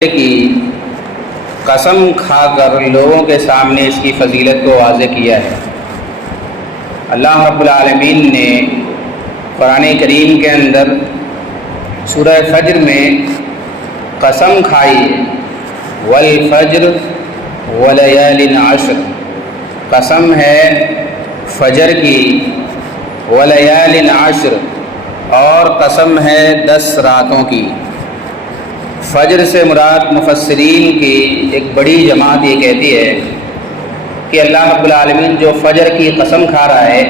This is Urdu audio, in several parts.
کی قسم کھا کر لوگوں کے سامنے اس کی فضیلت کو واضح کیا ہے۔ اللہ رب العالمین نے قرآن کریم کے اندر سورہ فجر میں قسم کھائی ہے، والفجر ولیال عشر، قسم ہے فجر کی، ولیال عشر، اور قسم ہے 10 راتوں کی۔ فجر سے مراد مفسرین کی ایک بڑی جماعت یہ کہتی ہے کہ اللہ رب العالمین جو فجر کی قسم کھا رہا ہے،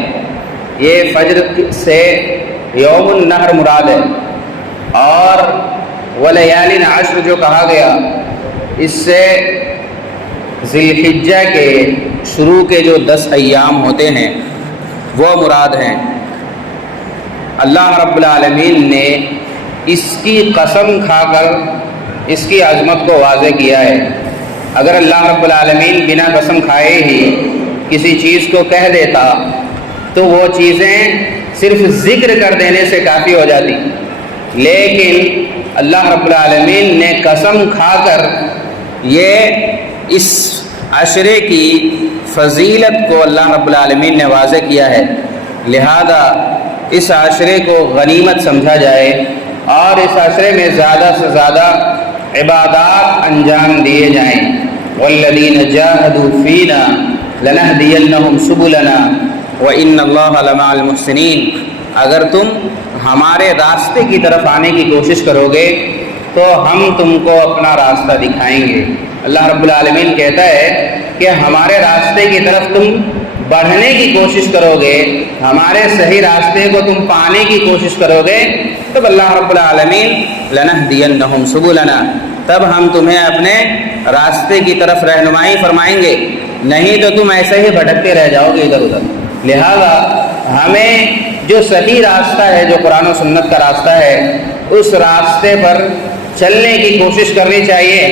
یہ فجر سے یوم النحر مراد ہے، اور ولیال عشر جو کہا گیا اس سے ذی الحجہ کے شروع کے جو 10 ایام ہوتے ہیں وہ مراد ہیں۔ اللہ رب العالمین نے اس کی قسم کھا کر اس کی عظمت کو واضح کیا ہے۔ اگر اللہ رب العالمین بنا قسم کھائے ہی کسی چیز کو کہہ دیتا تو وہ چیزیں صرف ذکر کر دینے سے کافی ہو جاتی، لیکن اللہ رب العالمین نے قسم کھا کر یہ اس عشرے کی فضیلت کو اللہ رب العالمین نے واضح کیا ہے، لہذا اس عشرے کو غنیمت سمجھا جائے اور اس عشرے میں زیادہ سے زیادہ عبادات انجام دیے جائیں۔ والذین جاہدوا فینا لنہدینہم سبلنا وان اللہ لمع المحسنین، اگر تم ہمارے راستے کی طرف آنے کی کوشش کرو گے تو ہم تم کو اپنا راستہ دکھائیں گے۔ اللہ رب العالمین کہتا ہے کہ ہمارے راستے کی طرف تم بڑھنے کی کوشش کرو گے، ہمارے صحیح راستے کو تم پانے کی کوشش کرو گے، تب اللہ رب العالمین لنہدینہم سبلنا، تب ہم تمہیں اپنے راستے کی طرف رہنمائی فرمائیں گے، نہیں تو تم ایسے ہی بھٹکتے رہ جاؤ گے ادھر ادھر۔ لہذا ہمیں جو صحیح راستہ ہے، جو قرآن و سنت کا راستہ ہے، اس راستے پر چلنے کی کوشش کرنی چاہیے،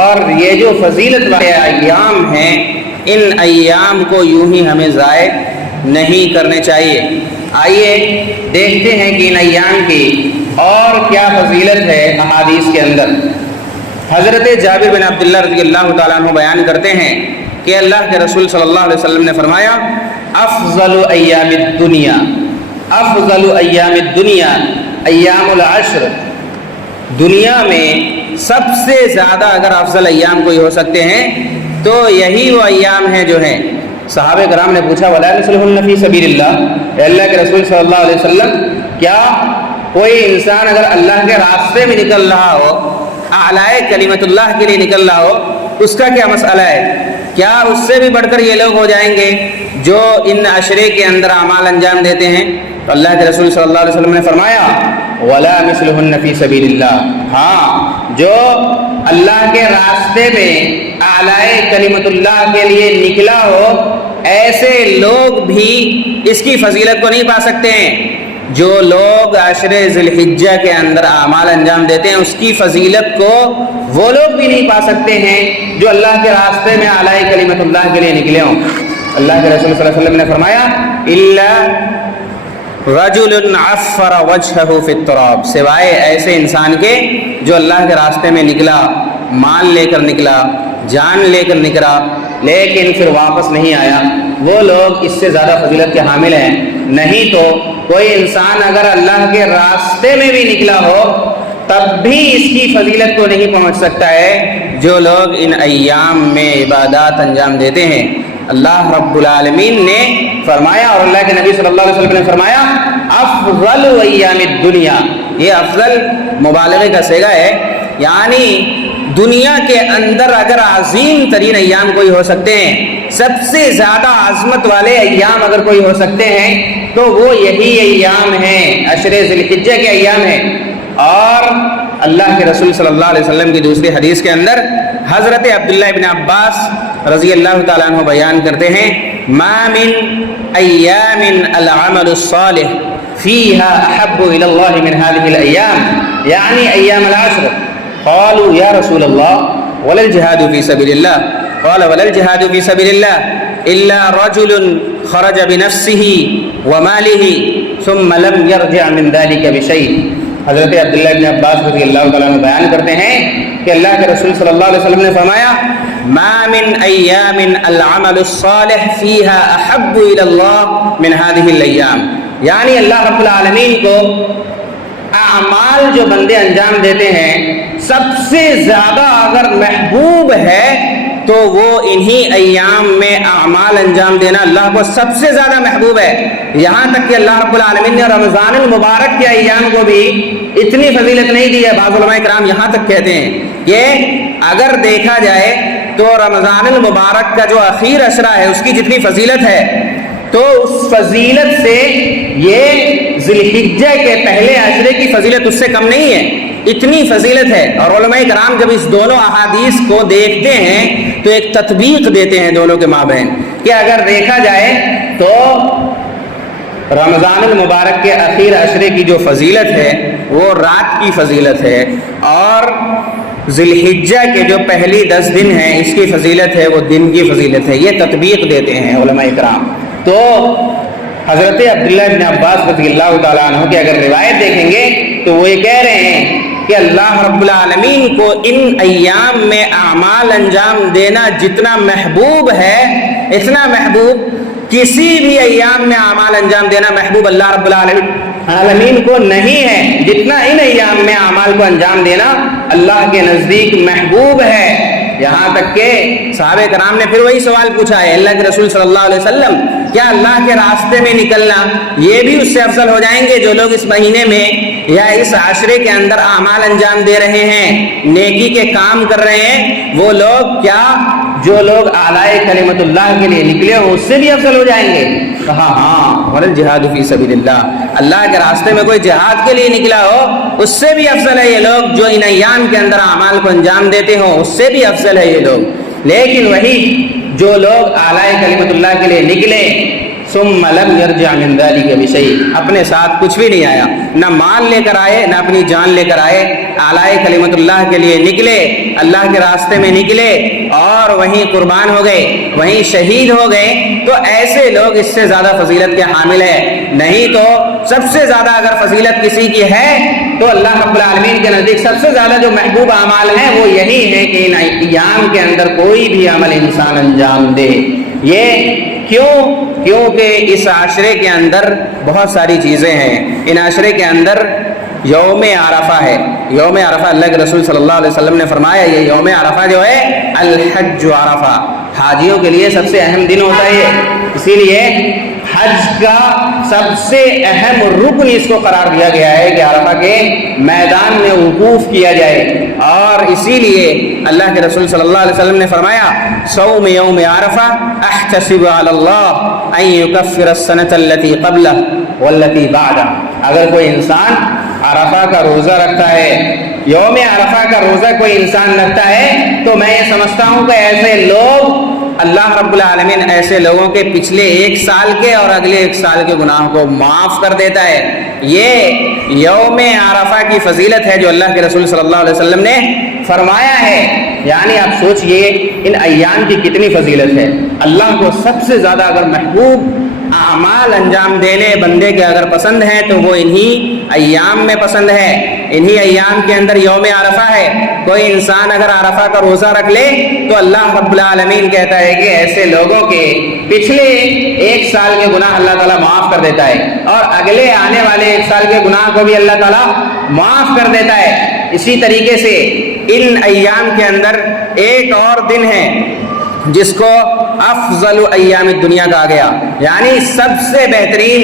اور یہ جو فضیلت والے ایام ہیں ان ایام کو یوں ہی ہمیں ضائع نہیں کرنے چاہیے۔ آئیے دیکھتے ہیں کہ ان ایام کی اور کیا فضیلت ہے احادیث کے اندر۔ حضرت جابر بن عبداللہ رضی اللہ تعالیٰ عنہ بیان کرتے ہیں کہ اللہ کے رسول صلی اللہ علیہ وسلم نے فرمایا، افضل ایام الدنیا، افضل ایام الدنیا ایام العشر، دنیا میں سب سے زیادہ اگر افضل ایام کوئی ہو سکتے ہیں تو یہی وہ ایام ہیں جو ہیں۔ صحابہ کرام نے پوچھا، وَلَا نَصْلُهُنَّ فِي سَبِيلِ اللَّهِ، اے اللہ کے رسول صلی اللہ علیہ وسلم، کیا کوئی انسان اگر اللہ کے راستے میں نکل رہا ہو، اعلائے کلمت اللہ کے لیے نکل رہا ہو، اس کا کیا مسئلہ ہے؟ کیا اس سے بھی بڑھ کر یہ لوگ ہو جائیں گے جو ان عشرے کے اندر اعمال انجام دیتے ہیں؟ تو اللہ کے رسول صلی اللہ علیہ وسلم نے فرمایا، وَلَا مِثْلُهُنَّ فِي سَبِيلِ اللَّهِ، ہاں جو اللہ کے راستے میں اعلائے کلمت اللہ کے لیے نکلا ہو، ایسے لوگ بھی اس کی فضیلت کو نہیں پا سکتے ہیں۔ جو لوگ عشرے ذی الحجہ کے اندر اعمال انجام دیتے ہیں اس کی فضیلت کو وہ لوگ بھی نہیں پا سکتے ہیں جو اللہ کے راستے میں اعلائے کلمت اللہ کے لیے نکلے ہوں۔ اللہ کے رسول صلی اللہ علیہ وسلم نے فرمایا، الا رجل عفر وجهه في التراب، سوائے ایسے انسان کے جو اللہ کے راستے میں نکلا، مال لے کر نکلا، جان لے کر نکلا، لیکن پھر واپس نہیں آیا، وہ لوگ اس سے زیادہ فضیلت کے حامل ہیں۔ نہیں تو کوئی انسان اگر اللہ کے راستے میں بھی نکلا ہو تب بھی اس کی فضیلت کو نہیں پہنچ سکتا ہے جو لوگ ان ایام میں عبادات انجام دیتے ہیں۔ اللہ رب العالمین نے فرمایا، اور اللہ کے نبی صلی اللہ علیہ وسلم نے فرمایا، افضل ایام الدنیا، یہ افضل مبالغے کا صیغہ ہے، یعنی دنیا کے اندر اگر عظیم ترین ایام کوئی ہو سکتے ہیں، سب سے زیادہ عظمت والے ایام اگر کوئی ہو سکتے ہیں تو وہ یہی ایام ہیں، عشرے ذی الحجہ کے ایام ہیں۔ اور اللہ کے رسول صلی اللہ علیہ وسلم کی دوسری حدیث کے اندر حضرت عبداللہ ابن عباس رضی اللہ تعالیٰ عنہ بیان کرتے ہیں، ما من ایام العمل الصالح فیہا احب الی اللہ من هذه الایام، یعنی ایام العشر۔ قالوا یا رسول اللہ ولا الجہاد فی سبیل اللہ، قال ولا الجہاد فی سبیل اللہ الا رجل خرج بنفسه وماله ثم لم يرجع من ذلك بشيء، حضرت عبداللہ ابن عباس رضی اللہ تعالیٰ عنہ بیان کرتے ہیں کہ اللہ کے رسول صلی اللہ علیہ وسلم نے فرمایا ما من ایام العمل الصالح فیہا احب الی اللہ من هذه الايام، یعنی اللہ رب العالمین کو اعمال جو بندے انجام دیتے ہیں سب سے زیادہ اگر محبوب ہے تو وہ انہی ایام میں اعمال انجام دینا اللہ کو سب سے زیادہ محبوب ہے۔ یہاں تک کہ اللہ رب العالمین نے رمضان المبارک کے ایام کو بھی اتنی فضیلت نہیں دی ہے۔ بعض علماء کرام یہاں تک کہتے ہیں کہ اگر دیکھا جائے تو رمضان المبارک کا جو اخیر عشرہ ہے اس کی جتنی فضیلت ہے تو اس فضیلت سے یہ ذی الحجہ کے پہلے عشرے کی فضیلت اس سے کم نہیں ہے، اتنی فضیلت ہے۔ اور علماء کرام جب اس دونوں احادیث کو دیکھتے ہیں تو ایک تطبیق دیتے ہیں دونوں کے مابین کہ اگر دیکھا جائے تو رمضان المبارک کے اخیر عشرے کی جو فضیلت ہے وہ رات کی فضیلت ہے، اور ذی الحجہ کے جو پہلی 10 دن ہیں اس کی فضیلت ہے وہ دن کی فضیلت ہے۔ یہ تطبیق دیتے ہیں علماء کرام۔ تو حضرت عبداللہ ابن عباس رضی اللہ تعالیٰ عنہ کی اگر روایت دیکھیں گے تو وہ یہ کہہ رہے ہیں کہ اللہ رب العالمین کو ان ایام میں اعمال انجام دینا جتنا محبوب ہے، اتنا محبوب کسی بھی ایام میں اعمال انجام دینا محبوب اللہ رب العالمین کو نہیں ہے جتنا ان ایام میں اعمال کو انجام دینا اللہ کے نزدیک محبوب ہے۔ یہاں تک کہ صحابہ کرام نے پھر وہی سوال پوچھا ہے اللہ کے رسول صلی اللہ علیہ وسلم کیا اللہ کے راستے میں نکلنا یہ بھی اس سے افضل ہو جائیں گے جو لوگ اس مہینے میں یا اس عشرے کے اندر اعمال انجام دے رہے ہیں، نیکی کے کام کر رہے ہیں، وہ لوگ کیا جو لوگ اعلی کلمت اللہ کے لیے نکلے ہو اس سے بھی افضل ہو جائیں گے؟ کہا ہاں، والجہاد فی سبیل اللہ، اللہ کے راستے میں کوئی جہاد کے لیے نکلا ہو اس سے بھی افضل ہے یہ لوگ جو ان ایام کے اندر اعمال کو انجام دیتے ہوں، اس سے بھی افضل ہے یہ لوگ۔ لیکن وہی جو لوگ اعلی کلمت اللہ کے لیے نکلے ثم لم يرجع من ذلك بشيء، اپنے ساتھ کچھ بھی نہیں آیا، نہ مال لے کر آئے نہ اپنی جان لے کر آئے، اعلی کلمت اللہ کے لیے نکلے، اللہ کے راستے میں نکلے اور وہیں قربان ہو گئے، وہیں شہید ہو گئے، تو ایسے لوگ اس سے زیادہ فضیلت کے حامل ہیں۔ نہیں تو سب سے زیادہ اگر فضیلت کسی کی ہے تو اللہ رب العالمین کے نزدیک سب سے زیادہ جو محبوب اعمال ہیں وہ یہی ہے کہ ان ایام کے اندر کوئی بھی عمل انسان انجام دے۔ یہ کیونکہ اس عشرے کے اندر بہت ساری چیزیں ہیں۔ ان عشرے کے اندر یوم عرفہ ہے، یوم عرفہ اللہ کے رسول صلی اللہ علیہ وسلم نے فرمایا یہ یوم عرفہ جو ہے الحج عرفہ، حاجیوں کے لیے سب سے اہم دن ہوتا ہے، اسی لیے حج کا سب سے اہم رکن اس کو قرار دیا گیا ہے کہ عرفہ کے میدان میں وقوف کیا جائے، اور اسی لیے اللہ کے رسول صلی اللہ علیہ وسلم نے فرمایا صوم یوم عرفہ احتسب علی اللہ ان یکفر السنۃ التي قبلہ والتي بعدہ۔ اگر کوئی انسان عرفہ کا روزہ رکھتا ہے، یوم عرفہ کا روزہ کوئی انسان رکھتا ہے تو میں یہ سمجھتا ہوں کہ ایسے لوگ اللہ رب العالمین ایسے لوگوں کے پچھلے 1 سال کے اور اگلے 1 سال کے گناہوں کو معاف کر دیتا ہے۔ یہ یوم عرفہ کی فضیلت ہے جو اللہ کے رسول صلی اللہ علیہ وسلم نے فرمایا ہے۔ یعنی آپ سوچئے ان ایام کی کتنی فضیلت ہے۔ اللہ کو سب سے زیادہ اگر محبوب اعمال انجام دینے بندے کے اگر پسند ہیں تو وہ انہی ایام میں پسند ہے، انہی ایام کے اندر یوم عرفہ ہے۔ کوئی انسان اگر عرفہ کا روزہ رکھ لے تو اللہ رب العالمین کہتا ہے کہ ایسے لوگوں کے پچھلے 1 سال کے گناہ اللہ تعالیٰ معاف کر دیتا ہے، اور اگلے آنے والے 1 سال کے گناہ کو بھی اللہ تعالیٰ معاف کر دیتا ہے۔ اسی طریقے سے ان ایام کے اندر ایک اور دن ہے جس کو افضل ایام الدنیا کہا گیا، یعنی سب سے بہترین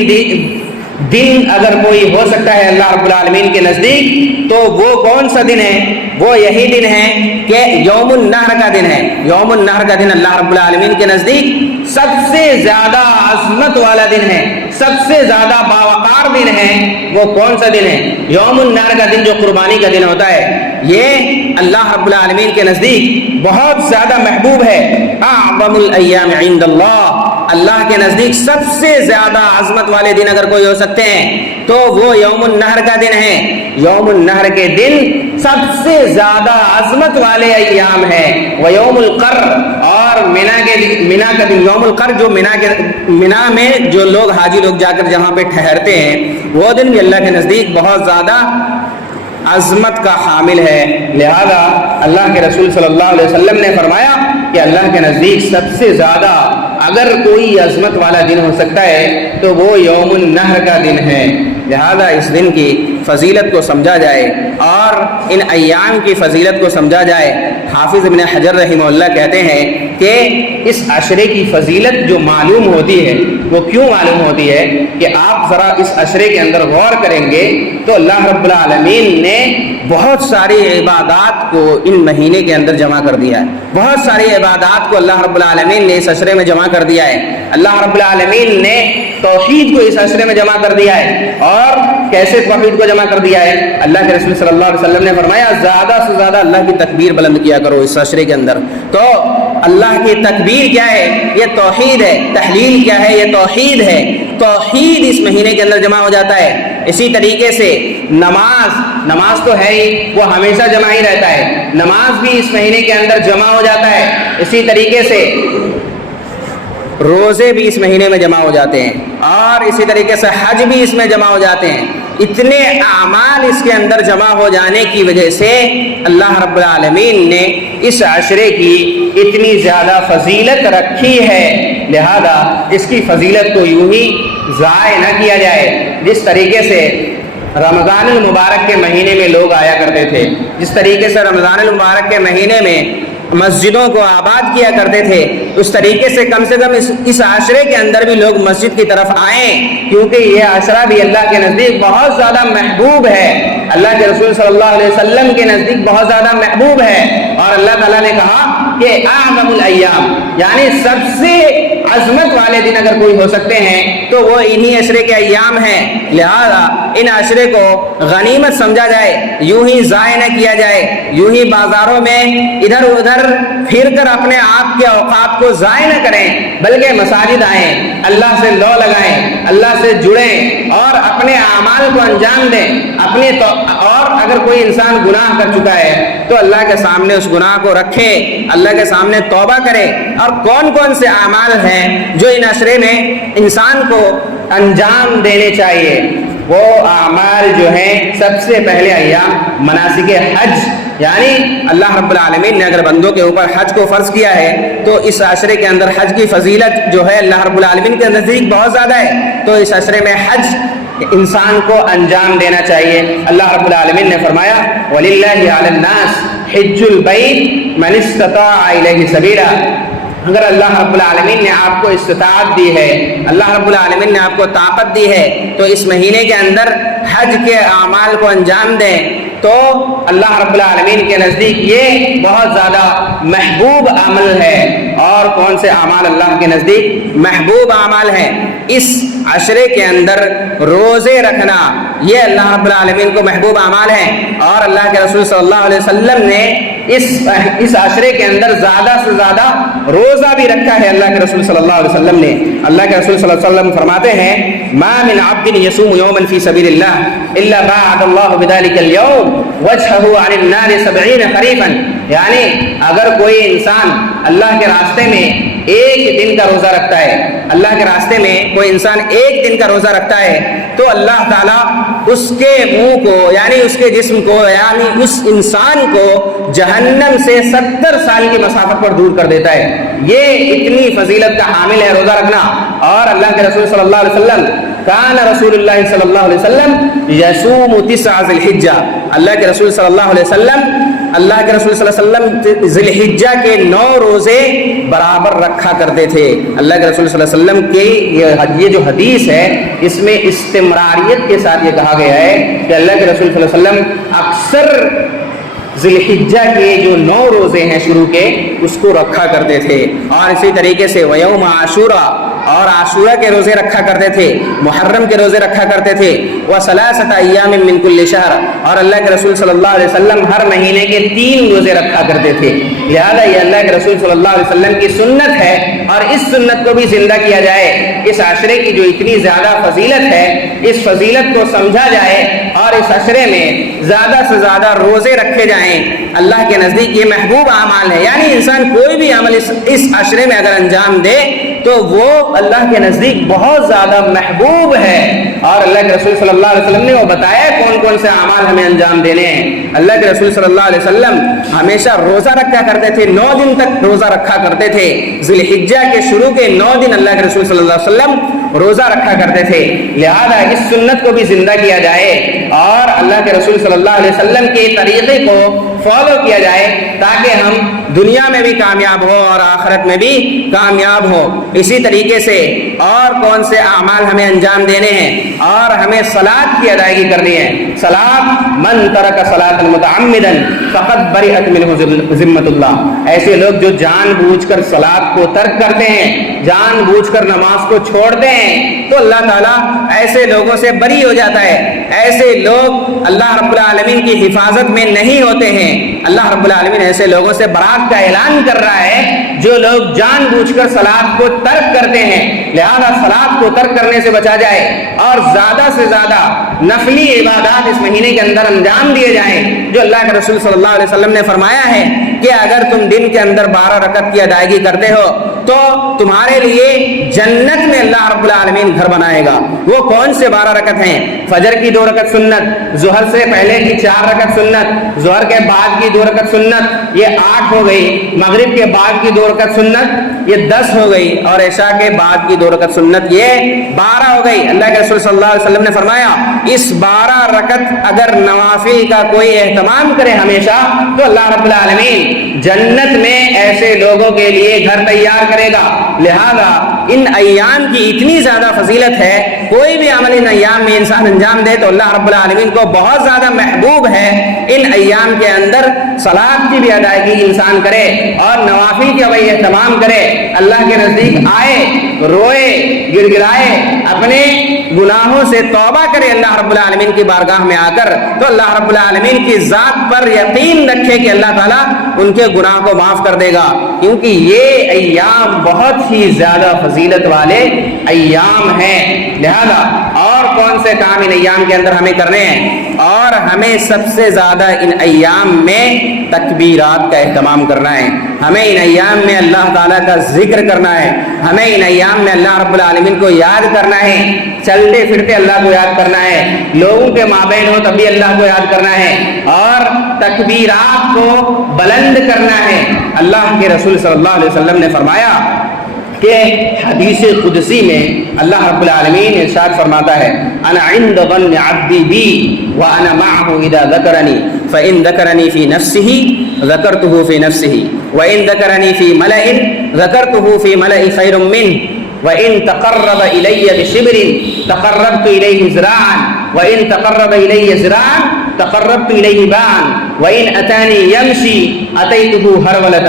دن اگر کوئی ہو سکتا ہے اللہ رب العالمین کے نزدیک تو وہ کون سا دن ہے؟ وہ یہی دن ہے کہ یوم النحر کا دن ہے۔ یوم النحر کا دن اللہ رب العالمین کے نزدیک سب سے زیادہ عظمت والا دن ہے، سب سے زیادہ باوقار دن ہے۔ وہ کون سا دن ہے؟ یوم النحر کا دن جو قربانی کا دن ہوتا ہے، یہ اللہ رب العالمین کے نزدیک بہت زیادہ محبوب ہے۔ اعظم الایام عند اللہ، اللہ کے نزدیک سب سے زیادہ عظمت والے دن اگر کوئی ہو سکتے ہیں تو وہ یوم النحر کا دن ہے۔ یوم النحر کے دن سب سے زیادہ عظمت والے ایام ہیں، ویوم القر، اور مینا کا دن یوم القر، جو مینا میں جو لوگ حاجی لوگ جا کر جہاں پہ ٹھہرتے ہیں، وہ دن بھی اللہ کے نزدیک بہت زیادہ عظمت کا حامل ہے۔ لہذا اللہ کے رسول صلی اللہ علیہ وسلم نے فرمایا کہ اللہ کے نزدیک سب سے زیادہ اگر کوئی عظمت والا دن ہو سکتا ہے تو وہ یوم النحر کا دن ہے۔ لہذا اس دن کی فضیلت کو سمجھا جائے اور ان ایام کی فضیلت کو سمجھا جائے۔ حافظ ابن حجر رحمہ اللہ کہتے ہیں کہ اس عشرے کی فضیلت جو معلوم ہوتی ہے وہ کیوں معلوم ہوتی ہے کہ آپ ذرا اس عشرے کے اندر غور کریں گے تو اللہ رب العالمین نے بہت ساری عبادات کو ان مہینے کے اندر جمع کر دیا ہے، بہت ساری عبادات کو اللہ رب العالمین نے اس عشرے میں جمع کر دیا ہے۔ اللہ رب العالمین نے توحید کو اس عشرے میں جمع کر دیا ہے، اور کیسے توحید کو جمع کر دیا ہے؟ اللہ کے رسول صلی اللہ علیہ وسلم نے فرمایا زیادہ سے زیادہ اللہ کی تکبیر بلند کیا کرو اس عشرے کے اندر۔ تو اللہ کی تکبیر کیا ہے؟ یہ توحید ہے۔ تحلیل کیا ہے؟ یہ توحید ہے۔ توحید اس مہینے کے اندر جمع ہو جاتا ہے۔ اسی طریقے سے نماز تو ہے ہی، وہ ہمیشہ جمع ہی رہتا ہے، نماز بھی اس مہینے کے اندر جمع ہو جاتا ہے۔ اسی طریقے سے روزے بھی اس مہینے میں جمع ہو جاتے ہیں، اور اسی طریقے سے حج بھی اس میں جمع ہو جاتے ہیں۔ اتنے اعمال اس کے اندر جمع ہو جانے کی وجہ سے اللہ رب العالمین نے اس عشرے کی اتنی زیادہ فضیلت رکھی ہے۔ لہذا اس کی فضیلت کو یوں ہی ضائع نہ کیا جائے۔ جس طریقے سے رمضان المبارک کے مہینے میں لوگ آیا کرتے تھے، جس طریقے سے رمضان المبارک کے مہینے میں مسجدوں کو آباد کیا کرتے تھے، اس طریقے سے کم اس عشرے کے اندر بھی لوگ مسجد کی طرف آئیں، کیونکہ یہ عشرہ بھی اللہ کے نزدیک بہت زیادہ محبوب ہے، اللہ کے رسول صلی اللہ علیہ وسلم کے نزدیک بہت زیادہ محبوب ہے۔ اور اللہ تعالیٰ نے کہا کہ اعظم الايام، یعنی سب سے عظمت والے دن اگر کوئی ہو سکتے ہیں تو وہ انہی عشرے کے ایام ہیں۔ لہذا ان عشرے کو غنیمت سمجھا جائے، یوں ہی ضائع نہ کیا جائے، یوں ہی بازاروں میں ادھر ادھر پھر کر اپنے آپ کے اوقات کو ضائع نہ کریں، بلکہ مساجد آئیں، اللہ سے لو لگائیں، اللہ سے جڑیں اور اپنے اعمال کو انجام دیں۔ اور اگر کوئی انسان گناہ کر چکا ہے تو اللہ کے سامنے اس گناہ کو رکھے، اللہ کے سامنے توبہ کرے۔ اور کون کون سے اعمال ہیں جو ان عشرے میں انسان کو انجام دینے چاہیے؟ وہ اعمال جو ہیں سب سے پہلے ایام مناسک حج، یعنی اللہ رب العالمین نے اگر بندوں کے اوپر حج کو فرض کیا ہے تو اس عشرے کے اندر حج کی فضیلت جو ہے اللہ رب العالمین کے نزدیک بہت زیادہ ہے، تو اس عشرے میں حج انسان کو انجام دینا چاہیے۔ اللہ رب العالمین نے فرمایا وَلِلَّهِ عَلَى النَّاسِ حِجُّ الْبَيْتِ مَنِ اسْتَطَاعَ إِلَيْهِ سَبِيلًا۔ اگر اللہ رب العالمین نے آپ کو استطاعت دی ہے، اللہ رب العالمین نے آپ کو طاقت دی ہے، تو اس مہینے کے اندر حج کے اعمال کو انجام دیں، تو اللہ رب العالمین کے نزدیک یہ بہت زیادہ محبوب عمل ہے۔ اور کون سے اعمال اللہ کے نزدیک محبوب اعمال ہیں؟ اس عشرے کے اندر روزے رکھنا، یہ اللہ رب العالمین کو محبوب اعمال ہیں، اور اللہ کے رسول صلی اللہ علیہ وسلم نے اس عشرے کے اندر زیادہ سے زیادہ روزہ بھی رکھا ہے۔ اللہ کے رسول صلی اللہ علیہ وسلم نے، اللہ کے رسول صلی اللہ علیہ وسلم فرماتے ہیں ما من عبد يصوم يوما في سبيل الله الا باعد الله بذلك اليوم وجهه عن النار 70 خريفا، یعنی اگر کوئی انسان اللہ کے راستے میں ایک دن کا روزہ رکھتا ہے، اللہ کے راستے میں کوئی انسان ایک دن کا روزہ رکھتا ہے تو اللہ تعالیٰ اس کے منہ کو، یعنی اس کے جسم کو، یعنی اس انسان کو جہنم سے 70 سال کی مسافت پر دور کر دیتا ہے۔ یہ اتنی فضیلت کا حامل ہے روزہ رکھنا۔ اور اللہ کے رسول صلی اللہ علیہ وسلم کان رسول اللہ صلی اللہ علیہ وسلم یصوم 9 ذی الحجہ، اللہ کے رسول صلی اللہ علیہ وسلم ذی الحجہ کے 9 روزے برابر رکھا کرتے تھے۔ اللہ کے رسول صلی اللہ علیہ وسلم کی یہ جو حدیث ہے اس میں استمراریت کے ساتھ یہ کہا گیا ہے کہ اللہ کے رسول صلی اللہ علیہ وسلم اکثر ذی الحجہ کے جو 9 روزے ہیں شروع کے اس کو رکھا کرتے تھے۔ اور اسی طریقے سے ویوم عاشورہ، اور عاشورہ کے روزے رکھا کرتے تھے، محرم کے روزے رکھا کرتے تھے، وثلاثۃ ایام من کل شہر، اور اللہ کے رسول صلی اللہ علیہ وسلم ہر مہینے کے 3 روزے رکھا کرتے تھے۔ لہذا یہ اللہ کے رسول صلی اللہ علیہ وسلم کی سنت ہے، اور اس سنت کو بھی زندہ کیا جائے۔ اس عشرے کی جو اتنی زیادہ فضیلت ہے، اس فضیلت کو سمجھا جائے اور اس عشرے میں زیادہ سے زیادہ روزے رکھے جائیں، اللہ کے نزدیک یہ محبوب اعمال ہے۔ یعنی انسان کوئی بھی عمل اس عشرے میں اگر انجام دے تو وہ اللہ کے نزدیک بہت زیادہ محبوب ہے۔ اور اللہ کے رسول صلی اللہ علیہ وسلم نے وہ بتایا کون کون سے اعمال ہمیں انجام دینے ہیں۔ اللہ کے رسول صلی اللہ علیہ وسلم ہمیشہ روزہ رکھا کرتے تھے، 9 دن تک روزہ رکھا کرتے تھے۔ ذی الحجہ کے شروع کے 9 دن اللہ کے رسول صلی اللہ علیہ وسلم روزہ رکھا کرتے تھے۔ لہذا اس سنت کو بھی زندہ کیا جائے اور اللہ کے رسول صلی اللہ علیہ وسلم کے طریقے کو فالو کیا جائے تاکہ ہم دنیا میں بھی کامیاب ہو اور آخرت میں بھی کامیاب ہو۔ اسی طریقے سے اور کون سے اعمال ہمیں انجام دینے ہیں اور ہمیں صلاۃ کی ادائیگی کرنی ہے۔ صلاۃ من ترک صلاۃ متعمدا فقد برئت منہ ذمۃ اللہ۔ ایسے لوگ جو جان بوجھ کر صلاۃ کو ترک کرتے ہیں، جان بوجھ کر نماز کو چھوڑتے ہیں، تو اللہ تعالیٰ ایسے لوگوں سے بری ہو جاتا ہے۔ ایسے لوگ اللہ رب العالمین کی حفاظت میں نہیں ہوتے ہیں۔ اللہ رب العالمین ایسے لوگوں سے برات کا اعلان کر رہا ہے جو لوگ جان بوجھ کر صلاۃ کو ترک کرتے ہیں۔ لہذا صلاۃ کو ترک کرنے سے بچا جائے اور زیادہ سے زیادہ نفلی عبادات اس مہینے کے اندر انجام دیے جائیں، جو اللہ کے رسول صلی اللہ علیہ وسلم نے فرمایا ہے کہ اگر تم دن کے اندر 12 رکعت کی ادائیگی کرتے ہو تو تمہارے لیے جنت میں اللہ رب العالمین گھر بنائے گا۔ وہ کون سے 12 رکعت ہیں؟ فجر کی 2 رکعت سنت، ظہر سے پہلے کی 4 رکعت سنت، ظہر کے بعد کی 2 رکعت سنت، یہ 8 ہو گئی، مغرب کے بعد کی 2 رکعت سنت یہ 10 ہو گئی، اور عشاء کے بعد کی 2 رکعت سنت یہ 12 ہو گئی۔ اللہ کے رسول صلی اللہ علیہ وسلم نے فرمایا اس 12 رکعت اگر نوافل کا کوئی اہتمام کرے ہمیشہ تو اللہ رب العالمین جنت میں ایسے لوگوں کے لیے گھر تیار کرے گا۔ لہذا ان ایام کی اتنی زیادہ فضیلت ہے، کوئی بھی عمل ان ایام میں انسان انجام دے تو اللہ رب العالمین کو بہت زیادہ محبوب ہے۔ ان ایام کے اندر صلاۃ کی بھی ادائیگی انسان کرے اور نوافل کا بھی اہتمام کرے، اللہ کے نزدیک آئے، روئے، گر گرائے، اپنے گناہوں سے توبہ کرے اللہ رب العالمین کی بارگاہ میں آ کر، تو اللہ رب العالمین کی ذات پر یقین رکھے کہ اللہ تعالیٰ ان کے گناہ کو معاف کر دے گا، کیونکہ یہ ایام بہت ہی زیادہ فضیلت والے ایام ہیں۔ لہذا اور کون سے کام ان ایام کے اندر ہمیں کرنے ہیں؟ اور ہمیں سب سے زیادہ ان ایام میں تکبیرات کا اہتمام کرنا ہے۔ ہمیں ان ایام میں اللہ تعالیٰ کا ذکر کرنا ہے، ہمیں ان ایام میں اللہ رب العالمین کو یاد کرنا ہے، چلتے پھرتے اللہ کو یاد کرنا ہے، لوگوں کے مابین ہو تب بھی اللہ کو یاد کرنا ہے، اور تکبیرات کو بلند کرنا ہے۔ اللہ کے رسول صلی اللہ علیہ وسلم نے فرمایا کہ حدیث قدسی میں اللہ رب العالمین ارشاد فرماتا ہے انا عند ظن عبدی بی وانا معه اذا ذکرنی فان ذکرنی فی نفسه ذکرته فی نفسه وان ذکرنی فی ملأ ذکرته فی ملأ خیر منه وان تقرب الی بشبر تقربت الیہ ذراعا وان تقرب الی ذراعا تقربت الیہ باعا وان اتانی یمشی اتیتہ ہرولۃ۔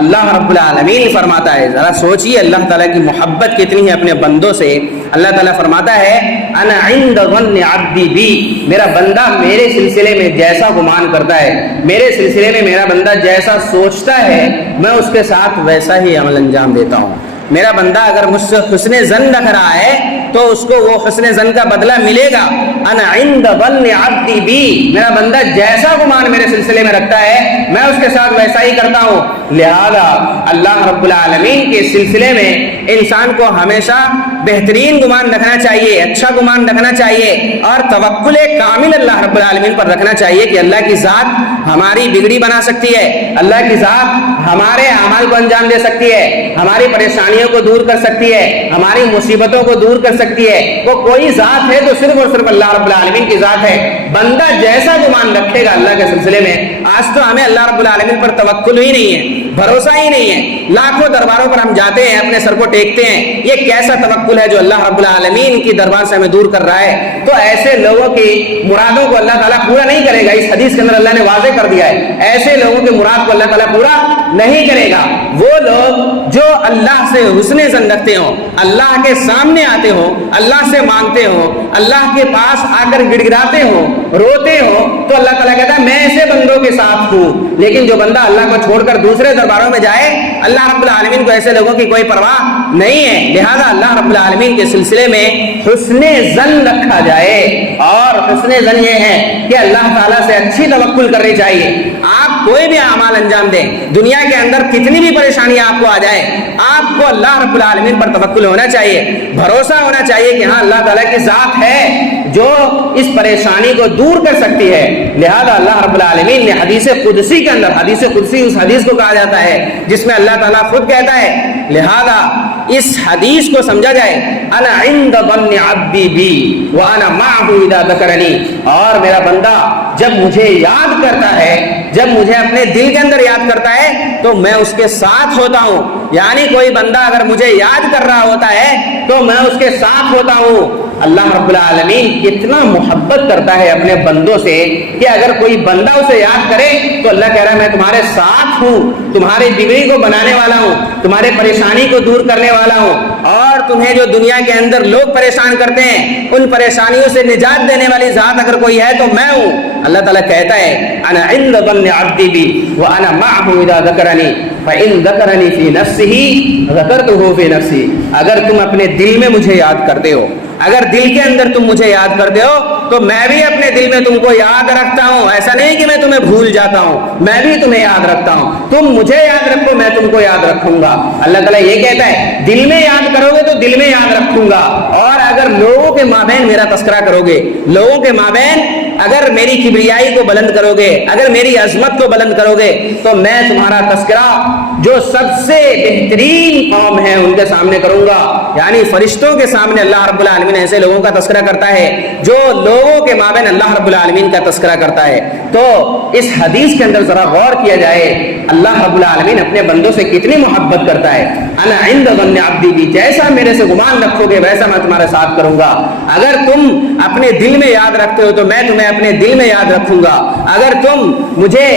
اللہ رب العالمین فرماتا ہے، ذرا سوچئے اللہ تعالیٰ کی محبت کتنی ہے اپنے بندوں سے۔ اللہ تعالیٰ فرماتا ہے انا عند ظن عبدی بی، میرا بندہ میرے سلسلے میں جیسا گمان کرتا ہے، میرے سلسلے میں میرا بندہ جیسا سوچتا ہے میں اس کے ساتھ ویسا ہی عمل انجام دیتا ہوں۔ میرا بندہ اگر مجھ سے حسن ظن رکھ رہا ہے تو اس کو وہ حسن ظن کا بدلہ ملے گا۔ انا عند ظن عبدی بی، میرا بندہ جیسا گمان میرے سلسلے میں رکھتا ہے میں اس کے ساتھ ویسا ہی کرتا ہوں۔ لہذا اللہ رب العالمین کے سلسلے میں انسان کو ہمیشہ بہترین گمان رکھنا چاہیے، اچھا گمان رکھنا چاہیے، اور توکل کامل اللہ رب العالمین پر رکھنا چاہیے کہ اللہ کی ذات ہماری بگڑی بنا سکتی ہے، اللہ کی ذات ہمارے اعمال کو انجام دے سکتی ہے، ہماری پریشانیوں کو دور کر سکتی ہے، ہماری مصیبتوں کو دور کر سکتی ہے۔ وہ کوئی ذات ہے تو صرف اور صرف اللہ رب العالمین کی ذات ہے۔ بندہ جیسا گمان رکھے گا اللہ کے سلسلے میں، آج تو ہمیں اللہ رب العالمین پر توکل ہی نہیں ہے، بھروسہ ہی نہیں ہے، لاکھوں درباروں پر ہم جاتے ہیں، اپنے سر کو ٹیکتے ہیں، یہ کیسا توکل ہے جو اللہ رب العالمین کی دربار سے ہمیں دور کر رہا ہے؟ تو ایسے لوگوں کی مرادوں کو اللہ تعالیٰ پورا نہیں کرے گا۔ اس حدیث کے اندر اللہ نے واضح کر دیا ہے ایسے لوگوں کی مراد کو اللہ تعالیٰ پورا نہیں کرے گا۔ وہ لوگ جو اللہ سے حسن ظن رکھتے ہوں، اللہ کے سامنے آتے ہوں، اللہ سے مانگتے ہوں، اللہ کے پاس آ کر گڑ گڑاتے ہوں، روتے ہوں، تو اللہ تعالیٰ کہتا ہے میں ایسے بندوں کے ساتھ ہوں۔ لیکن جو بندہ اللہ کو چھوڑ کر دوسرے درباروں میں جائے، اللہ رب العالمین کو ایسے لوگوں کی کوئی پرواہ نہیں ہے۔ لہذا اللہ رب العالمین کے سلسلے میں حسن ظن رکھا جائے، اور حسن ظن یہ ہے کہ اللہ تعالیٰ سے اچھی توکل کرنی چاہیے۔ آپ کوئی بھی اعمال انجام دیں، دنیا کے اندر کتنی بھی پریشانی آپ کو آ جائے، آپ کو اللہ رب العالمین پر توکل ہونا چاہیے، بھروسہ ہونا چاہیے کہ ہاں اللہ تعالیٰ کی ذات ہے جو اس پریشانی کو دور کر سکتی ہے۔ لہذا اللہ رب العالمین نے حدیث قدسی کے اندر، حدیث قدسی اس حدیث کو کہا جاتا ہے جس میں اللہ تعالیٰ خود کہتا ہے، لہذا اس حدیث کو سمجھا جائے، انا عند ظن عبدی بی وانا معه اذا ذکرنی، اور میرا بندہ جب مجھے یاد کرتا ہے، جب مجھے اپنے دل کے اندر یاد کرتا ہے تو میں اس کے ساتھ ہوتا ہوں۔ یعنی کوئی بندہ اگر مجھے یاد کر رہا ہوتا ہے تو میں اس کے ساتھ ہوتا ہوں۔ اللہ رب العالمین کتنا محبت کرتا ہے اپنے بندوں سے کہ اگر کوئی بندہ اسے یاد کرے تو اللہ کہہ رہا ہے میں تمہارے ساتھ ہوں، تمہاری بگڑی کو بنانے والا ہوں، تمہارے پریشانی کو دور کرنے والا ہوں، اور تمہیں جو دنیا کے اندر لوگ پریشان کرتے ہیں ان پریشانیوں سے نجات دینے والی ذات اگر کوئی ہے تو میں ہوں۔ اللہ تعالیٰ کہتا ہے انا عند ظن عبدی بی وانا معه اذا ذکرنی فان ذکرنی فی نفسه ذکرته فی نفسی۔ اگر تم اپنے دل میں مجھے یاد کرتے ہو، اگر دل کے اندر تم مجھے یاد کرتے ہو تو میں بھی اپنے دل میں تم کو یاد رکھتا ہوں۔ ایسا نہیں کہ میں تمہیں بھول جاتا ہوں، میں بھی تمہیں یاد رکھتا ہوں۔ تم مجھے یاد رکھو، میں تم کو یاد رکھوں گا۔ اللہ تعالیٰ یہ کہتا ہے دل میں یاد کرو گے تو دل میں یاد رکھوں گا، اور اگر لوگوں کے مابین میرا تذکرہ کرو گے، لوگوں کے مابین اگر میری کبریائی کو بلند کرو گے، اگر میری عظمت کو بلند کرو گے تو میں تمہارا تذکرہ جو سب سے بہترین قوم ہے ان کے سامنے کروں گا۔ یعنی فرشتوں کے سامنے اللہ رب العالمین ایسے لوگوں کا تذکرہ کرتا ہے جو لوگوں کے مابین اللہ رب العالمین کا تذکرہ کرتا ہے۔ تو اس حدیث کے اندر ذرا غور کیا جائے، اللہ رب العالمین اپنے بندوں سے کتنی محبت کرتا ہے۔ انا عند ظن عبدی بی، جیسا میرے سے گمان رکھو گے ویسا میں تمہارے ساتھ کروں گا۔ اگر تم اپنے دل میں یاد رکھتے ہو تو میں تمہیں اپنے دل میں یاد رکھوں گا، اگر تم مجھے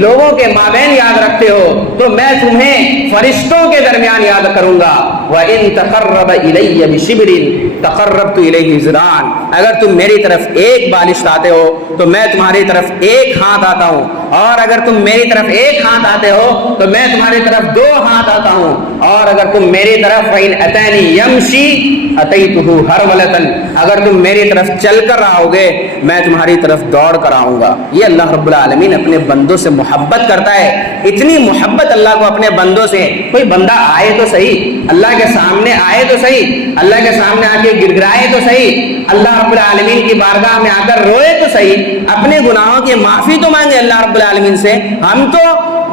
لوگوں کے مابین یاد رکھتے ہو تو میں تمہیں فرشتوں کے درمیان یاد کروں گا۔ وَإِن تَقَرَّبَ إِلَيَّ بِشِبْرٍ تَقَرَّبْتُ إِلَيْهِ ذِرَاعًا، اگر تم میری طرف ایک بالش آتے ہو تو میں تمہاری طرف ایک ہاتھ آتا ہوں، اور اگر تم میری طرف ایک ہاتھ آتے ہو تو میں تمہاری طرف دو ہاتھ آتا ہوں، اور اگر تم میری طرف فَإِنْ أَتَانِي يَمْشِي أَتَيْتُهُ هَرْوَلَةً، اگر تم میری طرف چل کر آؤ گے میں تمہاری طرف دوڑ کر آؤں گا۔ یہ اللہ رب العالمین اپنے بندوں سے محبت کرتا ہے۔ اتنی محبت اللہ کو اپنے بندوں سے، کوئی بندہ آئے تو صحیح، اللہ کے سامنے آئے تو صحیح، اللہ کے سامنے آ کے گڑ گڑائے تو صحیح، اللہ رب العالمین کی بارگاہ میں آ کر روئے تو صحیح، اپنے گناہوں کی معافی تو مانگے اللہ رب العالمین سے۔ ہم تو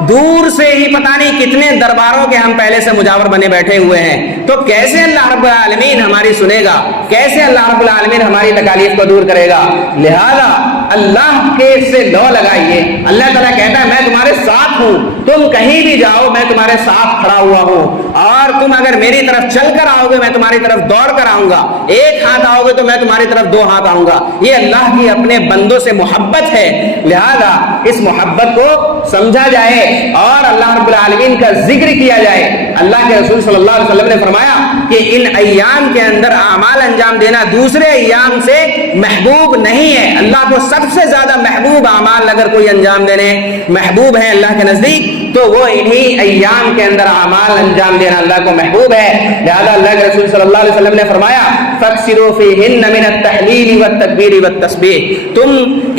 دور سے ہی پتہ نہیں کتنے درباروں کے ہم پہلے سے مجاور بنے بیٹھے ہوئے ہیں، تو کیسے اللہ رب العالمین ہماری سنے گا، کیسے اللہ رب العالمین ہماری تکالیف کو دور کرے گا؟ لہذا اللہ کے سے لو لگائیے۔ اللہ تعالیٰ کہتا ہے میں تمہارے ساتھ ہوں، تم کہیں بھی جاؤ میں تمہارے ساتھ کھڑا ہوا ہوں، اور تم اگر میری طرف چل کر آؤ گے میں تمہاری طرف دوڑ کر آؤں گا، ایک ہاتھ آؤ گے تو میں تمہاری طرف دو ہاتھ آؤں گا۔ یہ اللہ کی اپنے بندوں سے محبت ہے۔ لہذا اس محبت کو سمجھا جائے اور اللہ رب العالمین کا ذکر کیا جائے۔ اللہ کے رسول صلی اللہ علیہ وسلم نے فرمایا کہ ان ایام کے اندر اعمال انجام دینا دوسرے ایام سے محبوب نہیں ہے۔ اللہ کو سب سے زیادہ محبوب اعمال اگر کوئی انجام دینے محبوب ہے اللہ کے نزدیک تو وہ انہی ایام کے اندر اعمال انجام دینا اللہ کو محبوب ہے۔ لہذا اللہ کے رسول صلی اللہ علیہ وسلم نے فرمایا فَاكْثِرُوا فِيهِنَّ مِنَ التَّحْلِيلِ وَالتَّكْبِيرِ وَالتَّسْبِيحِ، تم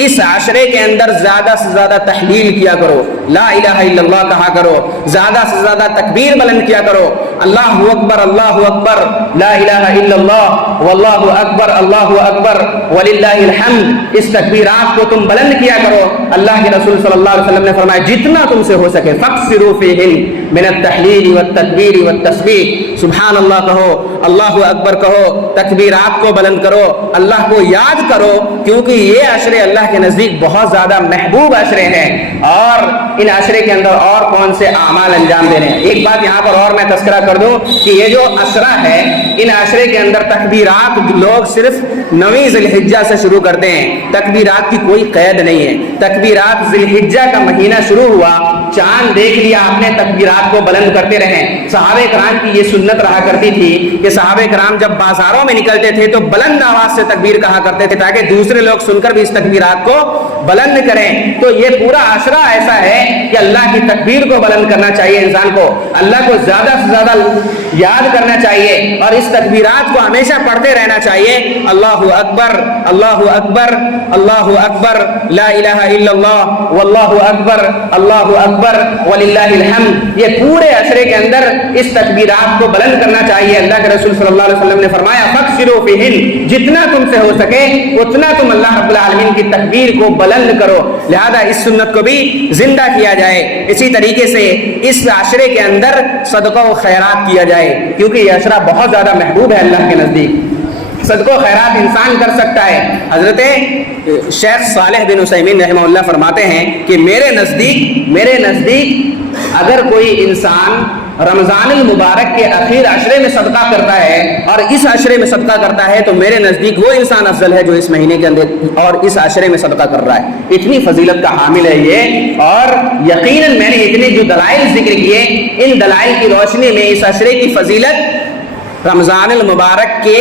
اس عشرے کے اندر زیادہ سے زیادہ تحلیل کیا کرو، لا الہ الا اللہ کہا کرو، زیادہ سے زیادہ تکبیر بلند کیا کرو، اللہ اکبر لا الہ الا اللہ واللہ اکبر وللہ الحمد، اس تکبیرات کو تم بلند کیا کرو۔ اللہ کے رسول صلی اللہ علیہ وسلم نے فرمایا جتنا تم سے ہو سکے فَاكْثِرُوا فِيهِنَّ مِنَ التَّحْلِيلِ وَالتَّكْبِيرِ وَالتَّسْبِيحِ، سبحان اللہ کہو، اللہ اکبر کہو، تکبیرات کو بلند کرو، اللہ کو یاد کرو، کیونکہ یہ عشرے اللہ کے نزدیک بہت زیادہ محبوب عشرے ہیں۔ اور ان عشرے کے اندر اور کون سے اعمال انجام دینے ہیں؟ ایک بات یہاں پر اور میں تذکرہ کر دوں کہ یہ جو عشرہ ہے ان عشرے کے اندر تکبیرات لوگ صرف 9 ذی الحجہ سے شروع کرتے ہیں، تکبیرات کی کوئی قید نہیں ہے۔ تکبیرات ذی الحجہ کا مہینہ شروع ہوا چاند دیکھ لیا آپ نے تکبیرات کو بلند کرتے رہیں۔ صحابہ کرام کی یہ سنت رہا کرتی تھی کہ صحابہ کرام جب بازاروں میں نکلتے تھے تو بلند آواز سے تکبیر کہا کرتے تھے تاکہ دوسرے لوگ سن کر بھی اس تکبیرات کو بلند کریں۔ تو یہ پورا عشرہ ایسا ہے کہ اللہ کی تکبیر کو بلند کرنا چاہیے، انسان کو اللہ کو زیادہ سے زیادہ یاد کرنا چاہیے اور اس تکبیرات کو ہمیشہ پڑھتے رہنا چاہیے۔ اللہ اکبر، اللہ اکبر، اللہ اکبر، لا الہ الا اللہ، واللہ اکبر، اللہ اکبر وللہ الحمد۔ یہ پورے عشرے کے اندر اس تکبیرات کو بلند کرنا چاہیے۔ اللہ کے رسول صلی اللہ علیہ وسلم نے فرمایا فَاكْثِرُوا فِيهِنَّ، جتنا تم سے ہو سکے اتنا تم اللہ رب العالمین کی تکبیر کو بلند کرو، لہذا اس سنت کو بھی زندہ کیا جائے۔ اسی طریقے سے اس عشرے کے اندر صدقہ و خیرات کیا جائے، کیونکہ یہ عشرہ بہت زیادہ محبوب ہے اللہ کے نزدیک۔ صدقہ و خیرات انسان کر سکتا ہے۔ حضرت شیخ صالح بن عثیمین رحمہ اللہ فرماتے ہیں کہ میرے نزدیک اگر کوئی انسان رمضان المبارک کے اخیر عشرے میں صدقہ کرتا ہے اور اس عشرے میں صدقہ کرتا ہے تو میرے نزدیک وہ انسان افضل ہے جو اس مہینے کے اندر اور اس عشرے میں صدقہ کر رہا ہے۔ اتنی فضیلت کا حامل ہے یہ، اور یقیناً میں نے اتنے جو دلائل ذکر کیے ان دلائل کی روشنی میں اس عشرے کی فضیلت رمضان المبارک کے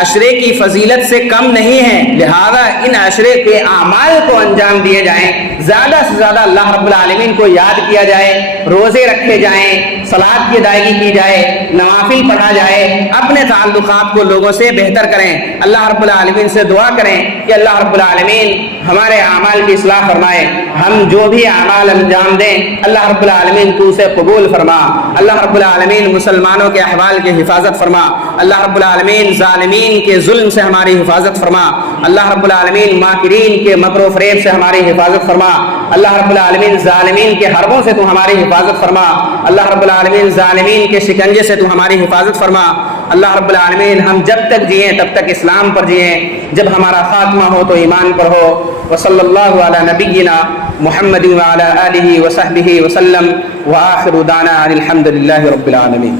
عشرے کی فضیلت سے کم نہیں ہے، لہذا ان عشرے کے اعمال کو انجام دیے جائیں، زیادہ سے زیادہ اللہ رب العالمین کو یاد کیا جائے، روزے رکھے جائیں، صلاۃ کی ادائیگی کی جائے، نوافل پڑھا جائے، اپنے تعلقات کو لوگوں سے بہتر کریں، اللہ رب العالمین سے دعا کریں کہ اللہ رب العالمین ہمارے اعمال کی اصلاح فرمائے، ہم جو بھی اعمال انجام دیں اللہ رب العالمین تو اسے قبول فرما، اللہ رب العالمین مسلمانوں کے احوال کی حفاظت فرما، اللہ رب العالمین ظالمین کے ظلم سے ہماری حفاظت فرما، اللہ رب العالمین ماکرین کے مکر و فریب سے ہماری حفاظت فرما، اللہ رب العالمین ظالمین کے حربوں سے تو ہماری حفاظت فرما، اللہ رب العالمین ظالمین کے شکنجے سے تو ہماری حفاظت فرما، اللہ رب العالمین ہم جب تک جئیں تب تک اسلام پر جئیں، جب ہمارا خاتمہ ہو تو ایمان پر ہو۔ وصلی اللہ علی نبینا محمد وعلی آلہ وصحبہ وسلم وآخر دعوانا الحمد للہ رب العالمین۔